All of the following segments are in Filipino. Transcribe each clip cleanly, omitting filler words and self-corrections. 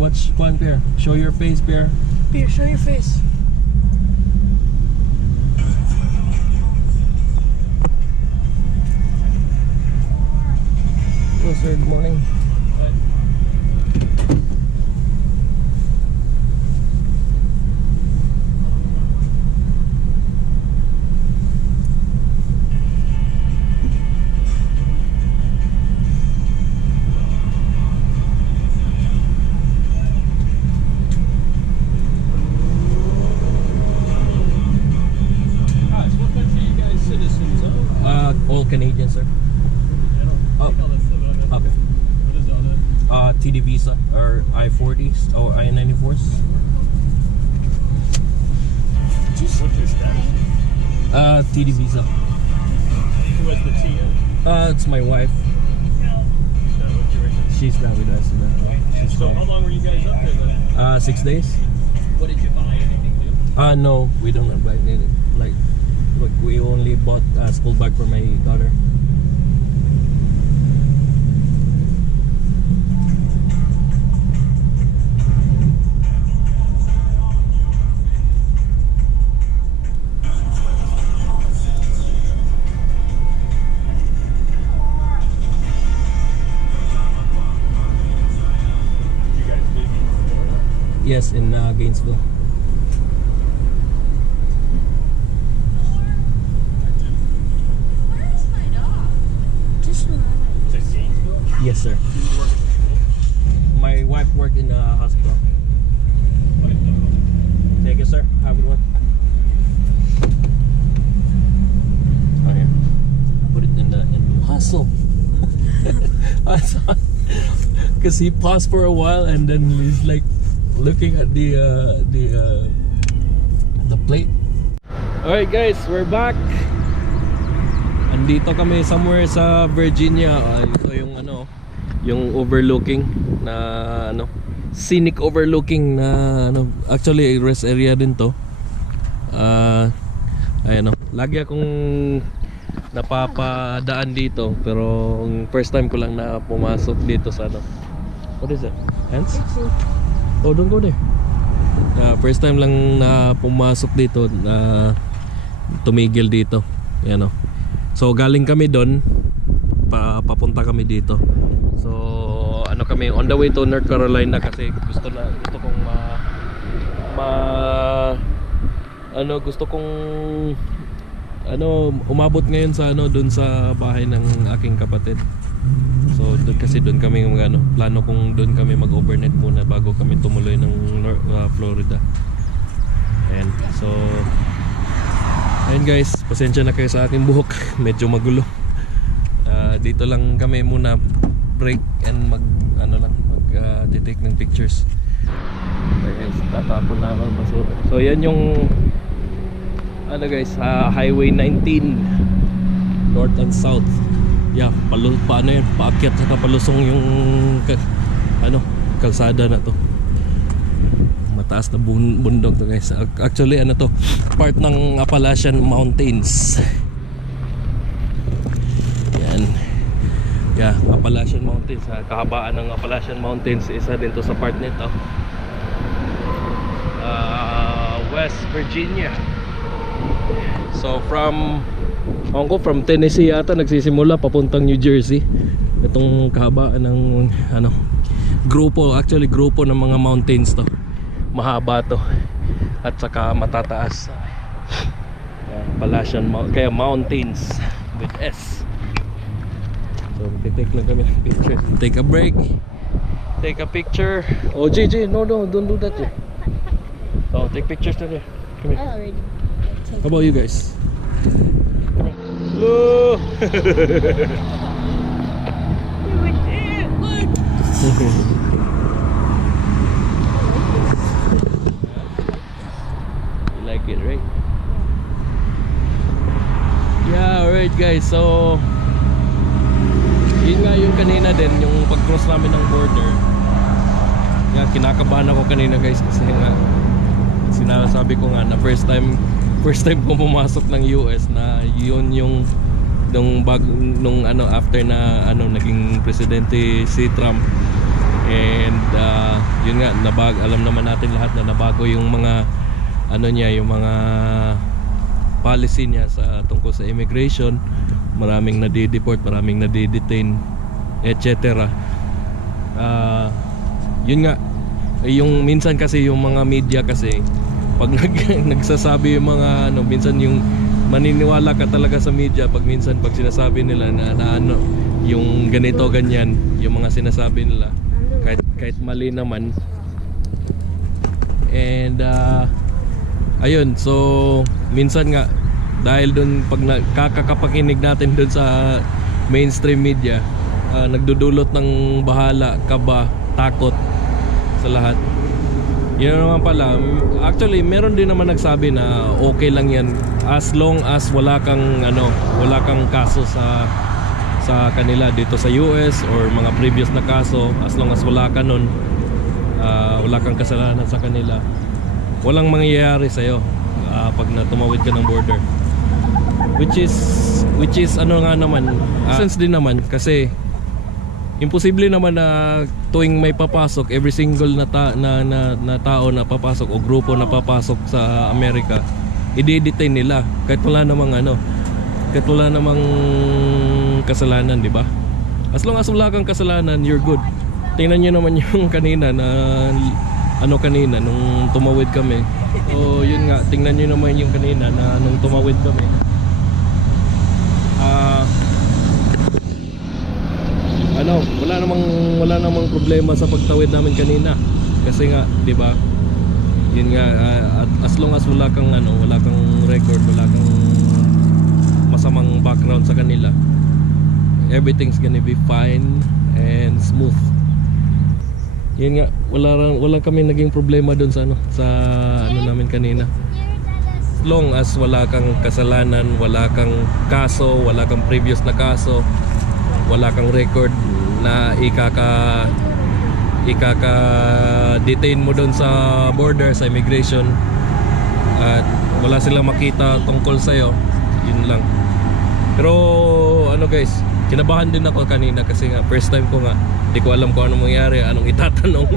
Watch one pair. Show your face, pair. Beer, show your face. Hello, sir. Good morning. All Canadian, sir. Oh, okay. TD Visa or I-40s or I-94s. Just What's your status? TD Visa. Who was the TO? It's my wife. What's your reason? She's not with us. She's So how long were you guys up there then? 6 days. What did you buy? Anything new? No, we don't buy it. Like we only bought a school bag for my daughter. Did you guys live in Florida? Yes, in Gainesville. just Is it Gainesville? Yes, sir. You work at the school? My wife worked in a hospital. Thank you, sir. Have a good one. Oh, here. Put it in the hustle. Because he paused for a while and then he's like looking at the plate. Alright guys, we're back. Andito kami somewhere sa Virginia. Ito yung yung overlooking na scenic overlooking na actually rest area din to. Ayan lagi akong napapadaan dito pero first time ko lang na pumasok dito sa what is that? Ants? Oh, don't go there. First time lang na pumasok dito na tumigil dito. Ayan So galing kami doon, papunta kami dito. So kami on the way to North Carolina kasi gusto kong gusto kong umabot ngayon sa doon sa bahay ng aking kapatid. So kasi doon kami plano kong doon kami mag-overnight muna bago kami tumuloy ng Florida. And so ayun guys, pasensya na kayo sa aking buhok. Medyo magulo. Dito lang kami muna break and mag take ng pictures. Guys, tatapon na ako basura. So yan yung guys, Highway 19 North and South. Yeah, paano yan? Paakyat saka palusong yung kalsada na to. Mataas na bundok to guys. Actually to part ng Appalachian Mountains. Yan. Yeah, Appalachian Mountains. Kahabaan ng Appalachian Mountains isa din to sa part nito. West Virginia. So from Tennessee yata nagsisimula papuntang New Jersey. Itong kahabaan ng grupo ng mga mountains to. Mahaba to at saka matataas. Appalachian kaya mountains with S. So take lang kami ng picture. Take a break. Take a picture. Oh JJ, no, don't do that. So take pictures today. Come here. I already. How about you guys? Hello. You like it, right? Yeah, alright guys. So yun nga yung kanina din, yung pag-cross namin ng border. Yeah, kinakabahan ako kanina guys kasi nga sinasabi ko nga na first time ko pumasok ng US na yun yung nung after na naging presidente si Trump. And yun nga, alam naman natin lahat na nabago yung mga ano niya, yung mga policy niya sa tungkol sa immigration. Maraming nadi-deport, maraming nadi-detain, etc. Yun nga, yung minsan kasi yung mga media kasi pag nagsasabi yung mga ano, minsan yung maniniwala ka talaga sa media pag minsan pag sinasabi nila na ano, yung ganito ganyan, yung mga sinasabi nila kahit mali naman. And ayun, so minsan nga dahil dun pag kakakapakinig natin dun sa mainstream media, nagdudulot ng bahala, kaba, takot sa lahat. Yun naman pala, actually meron din naman nagsabi na okay lang yan as long as wala kang kaso sa kanila dito sa US or mga previous na kaso. As long as wala ka nun, wala kang kasalanan sa kanila, walang mangyayari sa'yo pag tumawid ka ng border, which is ano nga naman, sense din naman kasi imposible naman na tuwing may papasok, every single na tao na papasok o grupo na papasok sa Amerika, i-detain nila kahit wala namang kasalanan, di ba? As long as wala kang kasalanan, you're good. Tingnan niyo naman yung kanina na kanina nung tumawid kami. O yun nga, tingnan niyo naman yung kanina na nung tumawid kami. Wala namang problema sa pagtawid namin kanina. Kasi nga, 'di ba? Yun nga, as long as wala kang record, wala kang masamang background sa kanila, everything's gonna be fine and smooth. Yun nga, wala kami naging problema doon sa namin kanina. As long as wala kang kasalanan, wala kang kaso, wala kang previous na kaso, wala kang record na ikaka-detain mo doon sa border, sa immigration, at wala silang makita tungkol sa'yo, yun lang. Pero guys, kinabahan din ako kanina kasi nga first time ko nga, di ko alam kung anong mangyari, anong itatanong.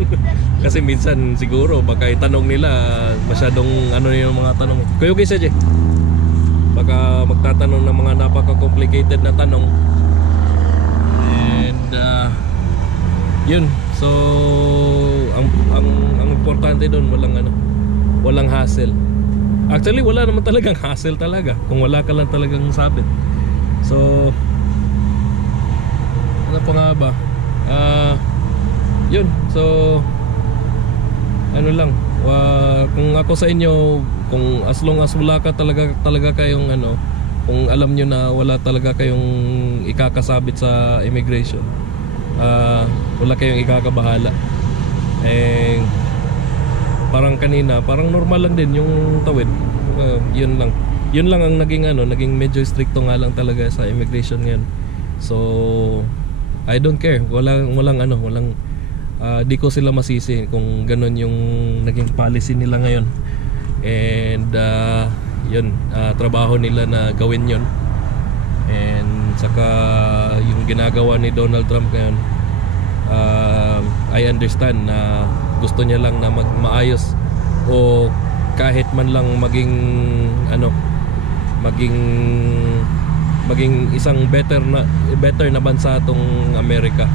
Kasi minsan siguro baka itanong nila masyadong yung mga tanong. Kayo guys, baka magtatanong ng mga napaka-complicated na tanong. And yun, so ang importante doon, walang hassle. Actually wala naman talagang hassle talaga kung wala ka lang talagang sabit. So ano pa nga ba? Yun, so kung ako sa inyo, kung as long as wala ka talaga kayong kung alam nyo na wala talaga kayong ikakasabit sa immigration, wala kayong ikakabahala. Parang kanina, parang normal lang din yung tawid. Yun lang ang naging medyo stricto nga lang talaga sa immigration ngayon. So I don't care, walang di ko sila masisi kung ganun yung naging policy nila ngayon. And yun, trabaho nila na gawin yun. And saka yung ginagawa ni Donald Trump ngayon, I understand na gusto niya lang na maayos o kahit man lang maging isang better na bansa tong Amerika.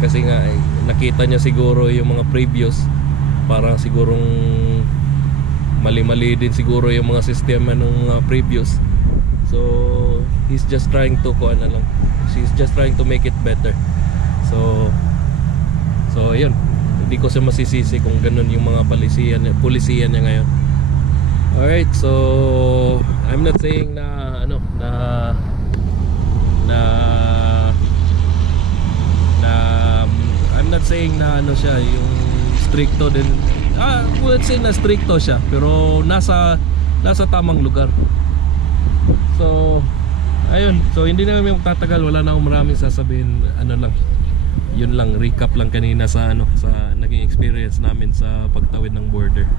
Kasi nga nakita niya siguro yung mga previous, parang sigurong mali-mali din siguro yung mga sistema ng mga previous. So he's just trying to make it better. So yun, hindi ko siya masisisi kung ganun yung mga polisiya niya ngayon. Alright, so I'm not saying I'm not saying na siya yung stricto din. Let's say na stricto siya, pero nasa tamang lugar. So ayun, so hindi na kami magtatagal, wala na akong maraming sasabihin. Yun lang, recap lang kanina sa naging experience namin sa pagtawid ng border.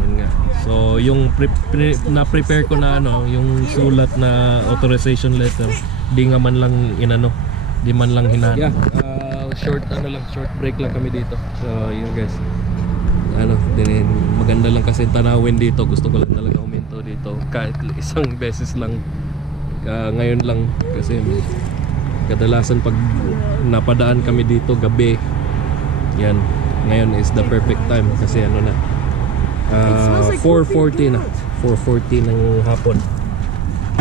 Yun nga. So yung na-prepare ko na yung sulat na authorization letter, di man lang hinano. Yeah, short break lang kami dito. So yun guys. Maganda lang kasi tanawin dito. Gusto ko lang talaga huminto dito kahit isang beses lang. Ngayon lang kasi kadalasan pag napadaan kami dito gabi. Yan. Ngayon is the perfect time kasi na 4:40 na. 4:40 ng hapon.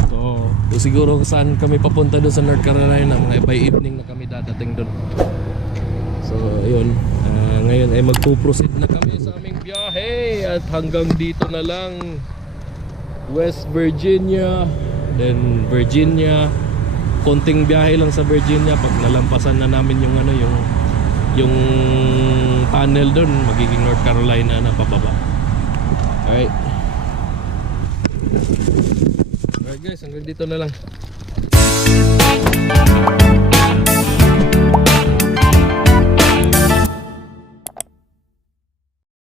So siguro saan kami papunta doon sa North Carolina, by evening na kami dadating doon. So ayun, ngayon ay magpo-proceed na kami sa aming biyahe at hanggang dito na lang. West Virginia, then Virginia. Konting biyahe lang sa Virginia. Pag nalampasan na namin yung yung tunnel doon, magiging North Carolina na pababa. Alright. Alright guys, hanggang dito na lang.